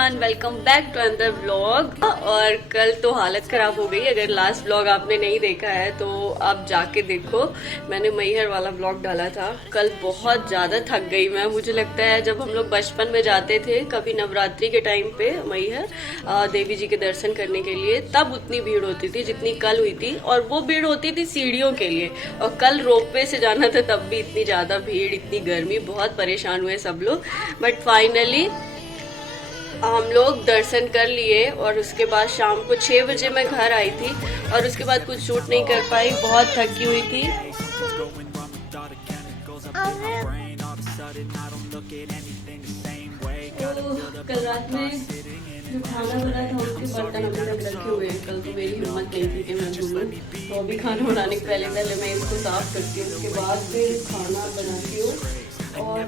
Everyone, welcome back to another vlog. और कल तो हालत खराब हो गई। अगर लास्ट व्लॉग आपने नहीं देखा है तो आप जाके देखो। मैंने मैहर वाला व्लॉग डाला था। कल बहुत ज्यादा थक गई मैं। मुझे लगता है जब हम लोग बचपन में जाते थे कभी नवरात्रि के टाइम पे मैहर देवी जी के दर्शन करने के लिए, तब उतनी भीड़ होती थी जितनी कल हुई थी। और वो भीड़ होती थी सीढ़ियों के लिए, और कल रोपवे से जाना था तब भी इतनी ज्यादा भीड़, इतनी गर्मी, बहुत परेशान हुए सब लोग। बट फाइनली हम लोग दर्शन कर लिए। और उसके बाद शाम को 6 बजे मैं घर आई थी और उसके बाद कुछ शूट नहीं कर पाई, बहुत थकी हुई थी। तो कल रात में जो खाना बना था उसके बर्तन अभी तक रखे हुए हैं। कल तो मेरी हिम्मत नहीं थी कि मैं धोऊं, तो अभी खाना बनाने के पहले मैं इसको साफ करती हूँ, उसके बाद फिर खाना बनाती हूँ। और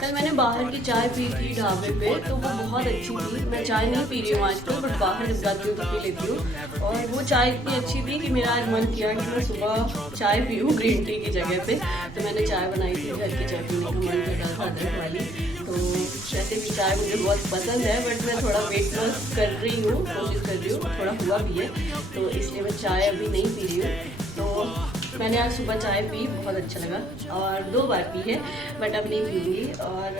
कल मैंने बाहर की चाय पी थी ढाबे पे, तो वो बहुत अच्छी थी। मैं चाय नहीं पी रही हूँ आजकल, बट बाहर जब जाती हूँ तो पी लेती हूँ। और वो चाय इतनी अच्छी थी कि मेरा आज मन किया कि मैं सुबह चाय पीऊँ ग्रीन टी की जगह पे। तो मैंने चाय बनाई थी, घर की चाय पीने का मन कर रहा था, अदरक वाली। तो वैसे भी चाय मुझे बहुत पसंद है, बट मैं थोड़ा वेट लॉस कर रही हूँ, कोशिश कर रही हूँ, थोड़ा हुआ भी है, तो इसलिए मैं चाय अभी नहीं पी रही हूँ। तो मैंने आज सुबह चाय पी, बहुत अच्छा लगा, और 2 बार पी है, बट अब नहीं पीऊँगी। और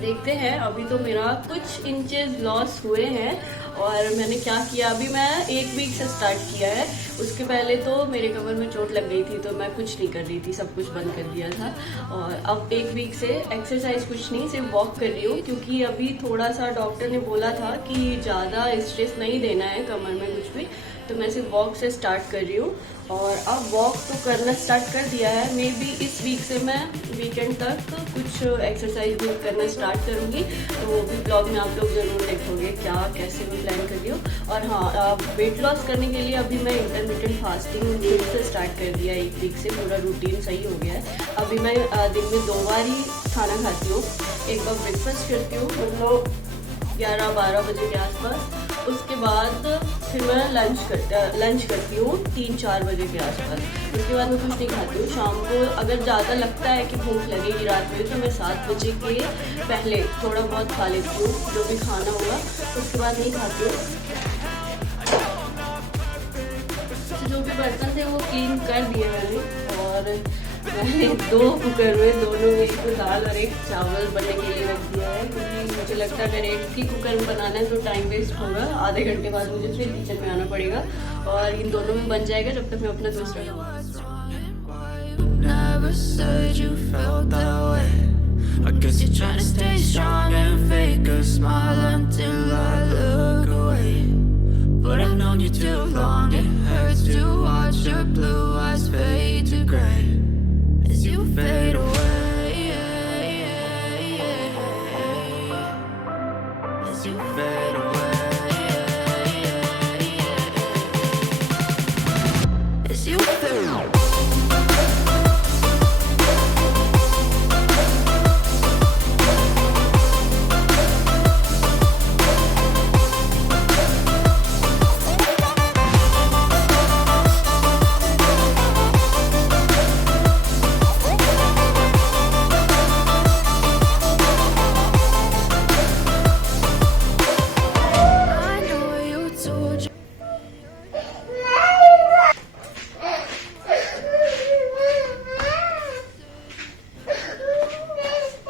देखते हैं, अभी तो मेरा कुछ इंचेस लॉस हुए हैं। और मैंने क्या किया, अभी मैं 1 वीक से स्टार्ट किया है। उसके पहले तो मेरे कमर में चोट लग गई थी, तो मैं कुछ नहीं कर रही थी, सब कुछ बंद कर दिया था। और अब 1 वीक से एक्सरसाइज कुछ नहीं, सिर्फ वॉक कर रही हूँ, क्योंकि अभी थोड़ा सा डॉक्टर ने बोला था कि ज़्यादा स्ट्रेस नहीं देना है कमर में कुछ भी, तो मैं सिर्फ वॉक से स्टार्ट कर रही हूँ। और अब वॉक तो करना स्टार्ट कर दिया है। मे बी इस वीक से मैं वीकेंड तक कुछ एक्सरसाइज भी करना स्टार्ट करूँगी, तो वो भी ब्लॉग में आप लोग ज़रूर देखोगे क्या कैसे मैं प्लान कर रही हूँ। और हाँ, वेट लॉस करने के लिए अभी मैं इंटरमिटेंट फास्टिंग फिर से स्टार्ट कर दिया है। 1 वीक से पूरा रूटीन सही हो गया है। अभी मैं दिन में 2 बार ही खाना खाती हूँ। एक बार ब्रेकफास्ट करती हूँ, मतलब 11-12 बजे के आसपास। उसके बाद फिर मैं लंच करती हूँ 3-4 बजे के आसपास। उसके बाद मैं कुछ नहीं खाती हूँ। शाम को अगर ज़्यादा लगता है कि भूख लगेगी रात में, तो मैं 7 बजे के पहले थोड़ा बहुत खा लेती हूँ, जो भी खाना होगा। उसके बाद नहीं खाती हूँ। तो जो भी बर्तन थे वो क्लीन कर दिए मैंने। और मैंने 2 कुकर में, दोनों में एक दाल और एक चावल बनने के लिए रख दिया है, क्योंकि मुझे लगता है अगर एक ही कुकर में बनाना है तो टाइम वेस्ट होगा। आधे घंटे बाद मुझे फिर किचन में आना पड़ेगा, और इन दोनों में बन जाएगा जब तक मैं अपना दूसरा as you fade away, as you fade away, as you fade away.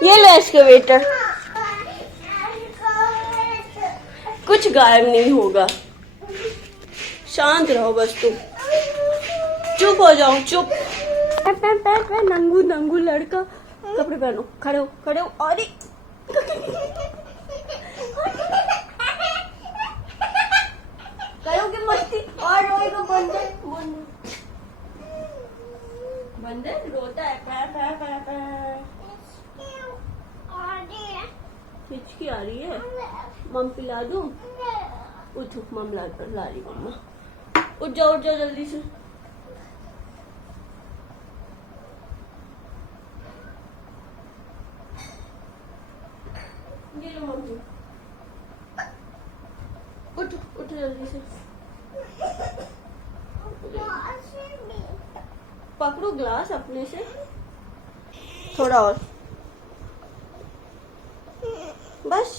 ये लो एक्सकेवेटर, कुछ गायब नहीं होगा, शांत रहो बस तुम, चुप हो जाओ, चुप। नंगू नंगू लड़का, कपड़े पहनो, खड़े हो। अरे करोगे मस्ती और रोएगा, बंदर रोता है, हिचकी आ रही है। मम पिला दूं? उठो, मम ला रही मम्मा। उठ जाओ जल्दी से। ये लो मम्मी, उठ जल्दी से। पकड़ो ग्लास अपने से, थोड़ा और, बस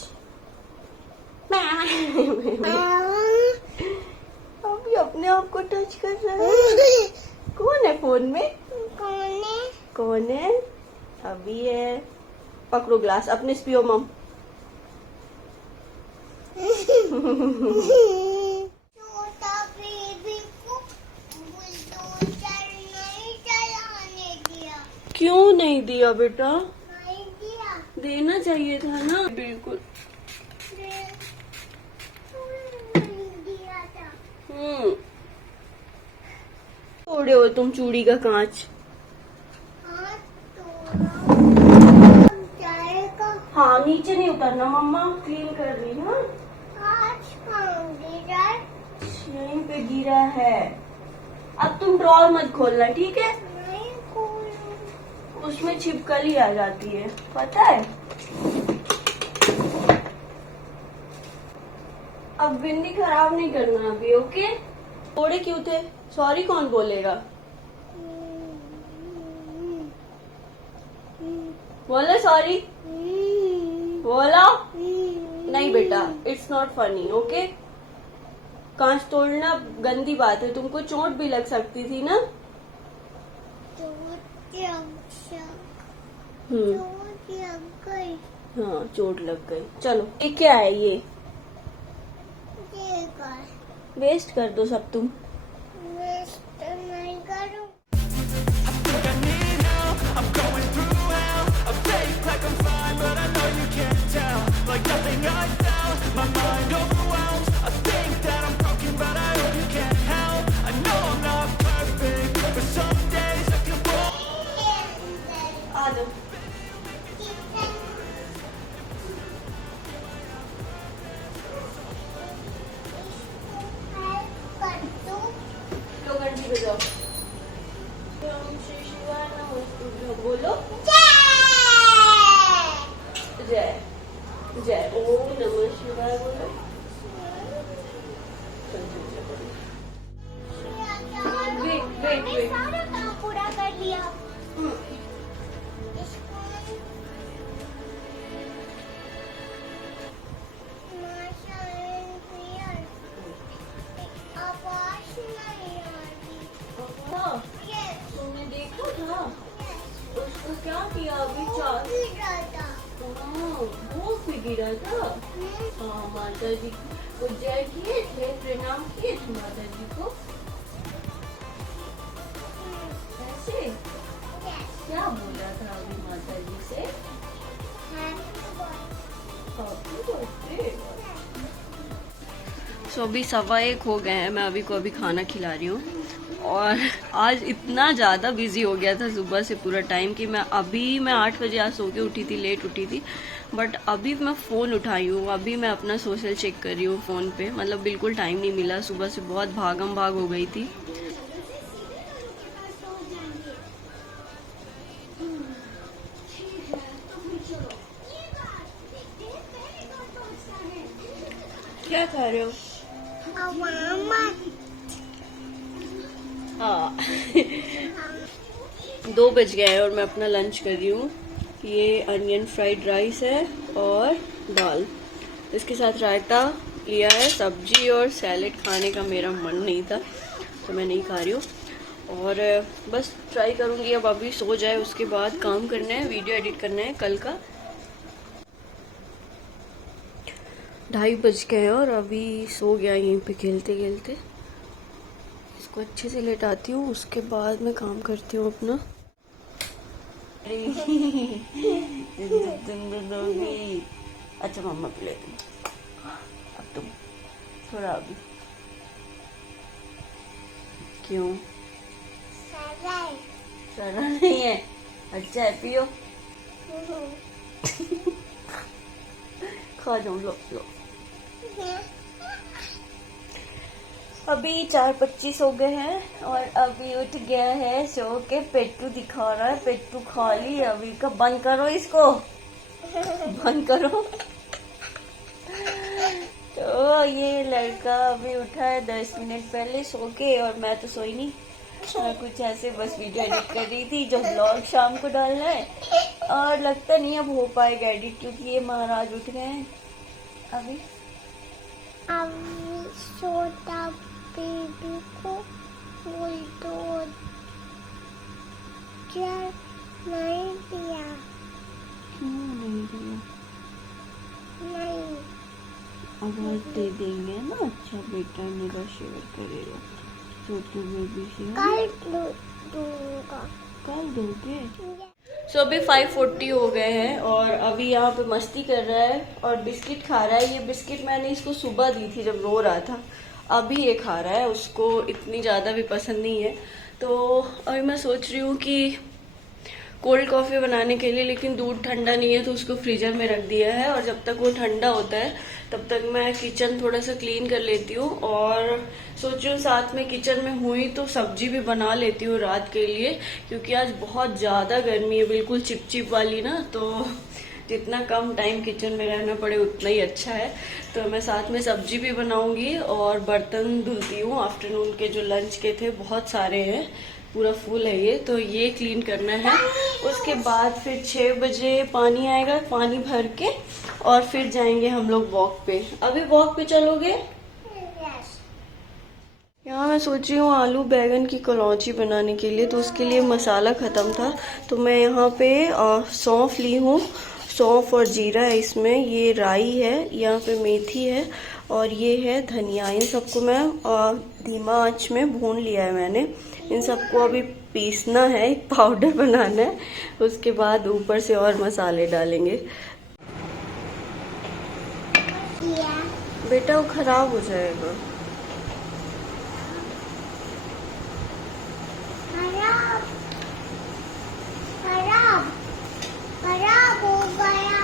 अपने आप को टच कर रहा है। कौन है फोन में? कौन है? अभी है। पकड़ो ग्लास, अपने से पियो मम। छोटा बेबी को बुलडोजर नहीं चलाने दिया। क्यों नहीं दिया बेटा? नहीं दिया। देना चाहिए था ना। बिल्कुल नहीं दिया था। तोड़े हो तुम चूड़ी का कांच। हाँ तोड़ा जाएगा। हाँ नीचे नहीं उतरना, मम्मा क्लीन कर रही है। आज कहाँ गिरा? यहीं पे गिरा है। अब तुम ड्रॉर मत खोलना, ठीक है? नहीं खोलूं। उसमें छिपकली आ जाती है, पता है? अब बिंदी खराब नहीं करना अभी, ओके? तोड़े क्यों थे? सॉरी कौन बोलेगा? बोला सॉरी? बोला? नहीं बेटा, इट्स नॉट फनी, ओके? कांच तोड़ना गंदी बात है, तुमको चोट भी लग सकती थी ना। हाँ चोट लग गई। चलो ये क्या है? ये वेस्ट कर दो सब तुम। वेस्ट नहीं करूं। आ जाओ। लो घंटी बजाओ। ओम श्री शिवाय नमः। बोलो जय जय। ओम नमः शिवाय बोलो। वेट। सारा काम पूरा कर लिया। तुमने देखा था उसको क्या किया अभी? चार वो भी गिरा था। हाँ माता जी को जय किए थे, प्रणाम किए थे माता जी को। ऐसे क्या बोला था अभी माता जी से? अभी 1:15 हो गए हैं। मैं अभी को अभी खाना खिला रही हूँ और आज इतना ज़्यादा बिजी हो गया था सुबह से पूरा टाइम कि मैं 8 बजे आज सो के उठी थी, लेट उठी थी। बट अभी मैं फ़ोन उठाई हूँ, अभी मैं अपना सोशल चेक कर रही हूँ फ़ोन पे। मतलब बिल्कुल टाइम नहीं मिला, सुबह से बहुत भागम भाग हो गई थी। क्या खा रहे हो? हाँ 2 बज गए हैं और मैं अपना लंच कर रही हूँ। ये अनियन फ्राइड राइस है और दाल, इसके साथ रायता लिया है। सब्जी और सैलेड खाने का मेरा मन नहीं था तो मैं नहीं खा रही हूँ। और बस ट्राई करूँगी अब अभी सो जाए, उसके बाद काम करना है, वीडियो एडिट करना है कल का। 2:30 बज गए और अभी सो गया यहीं पे खेलते खेलते। इसको अच्छे से लेटाती हूँ, उसके बाद मैं काम करती हूँ अपना। अच्छा मम्मा पे लेती हूँ, अब तुम थोड़ा अभी। क्यों? सड़ा नहीं है? अच्छा है, पियो। खा जाओ, लो लो। अभी 4:25 हो गए हैं और अभी उठ गया है सो के। पेट्टू दिखा रहा है, पेट्टू खा ली अभी का। बंद करो इसको, बंद करो। तो ये लड़का अभी उठा है 10 मिनट पहले सो के, और मैं तो सोई नहीं। मैं कुछ ऐसे बस वीडियो एडिट कर रही थी जो ब्लॉग शाम को डालना है, और लगता नहीं अब हो पाएगा एडिट क्योंकि ये महाराज उठ गए हैं अभी। सोता बेबी को बोल दो चल नहीं दिया नहीं दिया, नहीं अगर दे देंगे ना अच्छा बेटा मेरा शेयर करेगा। छोटू बेबी शेयर कल दूंगा। कल दोगे? सो अभी 5:40 हो गए हैं और अभी यहाँ पे मस्ती कर रहा है और बिस्किट खा रहा है। ये बिस्किट मैंने इसको सुबह दी थी जब रो रहा था, अभी ये खा रहा है। उसको इतनी ज़्यादा भी पसंद नहीं है। तो अभी मैं सोच रही हूँ कि कोल्ड कॉफ़ी बनाने के लिए, लेकिन दूध ठंडा नहीं है तो उसको फ्रीजर में रख दिया है और जब तक वो ठंडा होता है तब तक मैं किचन थोड़ा सा क्लीन कर लेती हूँ। और सोच रही हूँ साथ में किचन में हुई तो सब्जी भी बना लेती हूँ रात के लिए, क्योंकि आज बहुत ज़्यादा गर्मी है, बिल्कुल चिपचिप वाली ना। तो जितना कम टाइम किचन में रहना पड़े उतना ही अच्छा है। तो मैं साथ में सब्जी भी बनाऊंगी और बर्तन धुलती हूँ। आफ्टरनून के जो लंच के थे बहुत सारे हैं, पूरा फुल है ये, तो ये क्लीन करना है। उसके बाद फिर 6 बजे पानी आएगा, पानी भर के और फिर जाएंगे हम लोग वॉक पे। अभी वॉक पे चलोगे? यहाँ मैं सोच रही हूँ आलू बैगन की कलौंजी बनाने के लिए, तो उसके लिए मसाला ख़त्म था तो मैं यहाँ पे सौंफ ली हूँ। सौंफ और जीरा है इसमें, ये राई है, यहाँ पे मेथी है और ये है धनिया। इन सबको मैं धीमा आंच में भून लिया है मैंने। इन सबको अभी पीसना है, एक पाउडर बनाना है। उसके बाद ऊपर से और मसाले डालेंगे। बेटा वो खराब हो जाएगा। खराब हो गया।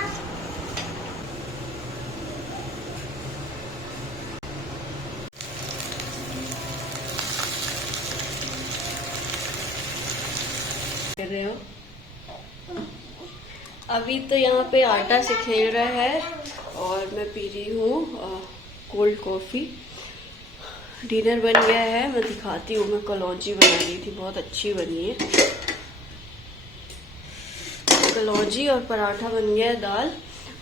कर रहे हो अभी तो यहाँ पे आटा से खेल रहा है और मैं पी रही हूँ कोल्ड कॉफी। डिनर बन गया है, मैं दिखाती हूँ। मैं कलौंजी बना ली थी, बहुत अच्छी बनी है कलौंजी, और पराठा बन गया है, दाल।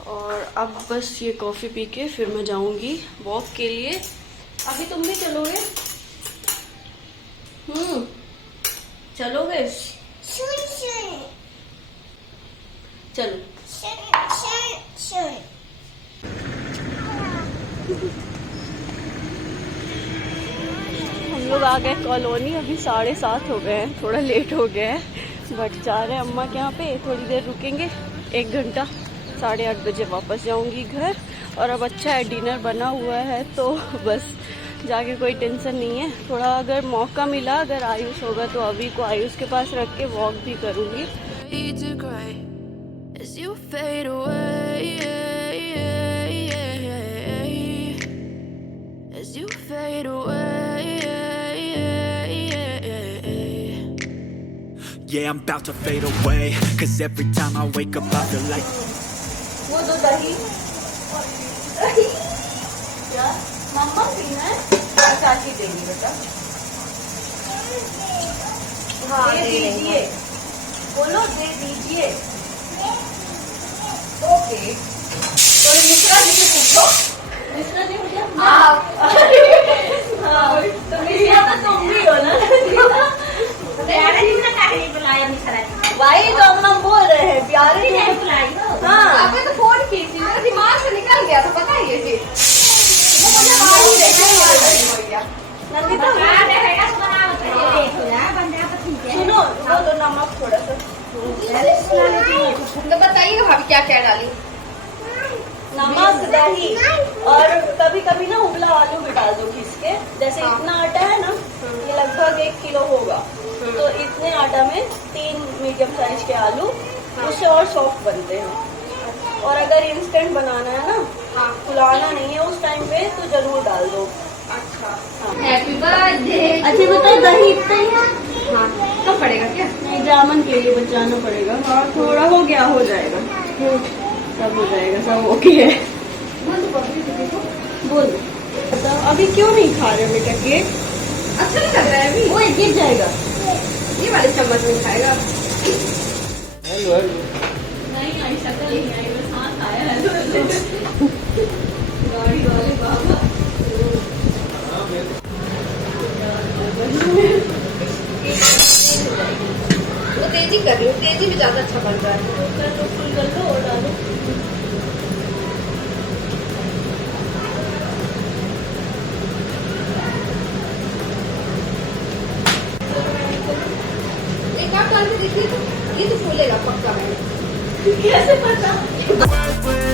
और अब बस ये कॉफी पी के फिर मैं जाऊंगी वॉक के लिए। अभी तुम भी चलोगे? चलोगे? चलो। हम लोग आ गए कॉलोनी, अभी 7:30 हो गए हैं, थोड़ा लेट हो गया है, बट जा रहे हैं अम्मा के यहाँ पे। थोड़ी देर रुकेंगे, 1 घंटा, 8:30 बजे वापस जाऊंगी घर। और अब अच्छा है डिनर बना हुआ है तो बस जाके कोई टेंशन नहीं है। थोड़ा अगर मौका मिला, अगर आयुष होगा तो अभी को आयुष के पास रख के वॉक भी करूंगी। Yeah, I'm about to fade away, 'cause every time I wake up I feel like वो दो दही क्या मम्मा पीना है? चाची देंगी बेटा। हाँ दे दीजिए, बोलो दे दीजिए। ओके, तो मिश्रा जी से पूछो। मिश्रा जी मुझे हाँ तो मिश्रा तो तुम भी हो ना। वही तो हम बोल रहे हैं, प्यारे ने बुलाई। हाँ आपने तो फोन की थी, मेरा दिमाग से निकल गया था, पता है ये सुनो, वो तो नमक थोड़ा सा तो बताइए भाभी क्या क्या डाली? नमक, दही और कभी कभी ना उबला आलू भी डाल दो घिस के। जैसे इतना आटा है ना, ये लगभग 1 किलो होगा, तो इतने आटा में 3 मीडियम साइज के आलू, उससे और सॉफ्ट बनते हैं। और अगर इंस्टेंट बनाना है ना, फुलाना नहीं है उस टाइम पे, तो जरूर डाल दो। अच्छा हैप्पी बर्थडे। अच्छा बताओ दही इतना ही है? हाँ कम पड़ेगा क्या? नहीं, जामन के लिए बचाना पड़ेगा। और थोड़ा हो गया, हो जाएगा, सब हो जाएगा, सब ओके है। बोल बताओ अभी क्यों नहीं खा रहे बेटा केक? अच्छा नहीं लग रहा है अभी, वो गिर जाएगा। ये वाले चम्मच में खाएगा। हेलो नहीं आई, शक्ल नहीं आई, बस हाथ आया है। गाड़ी वाले बाबा मेहंदी में ज्यादा अच्छा बन रहा है। तो कर लो, फुल कर लो और डालो। एक आप डाल के देखिए तो ये तो फूलेगा पक्का है। कैसे पता? Words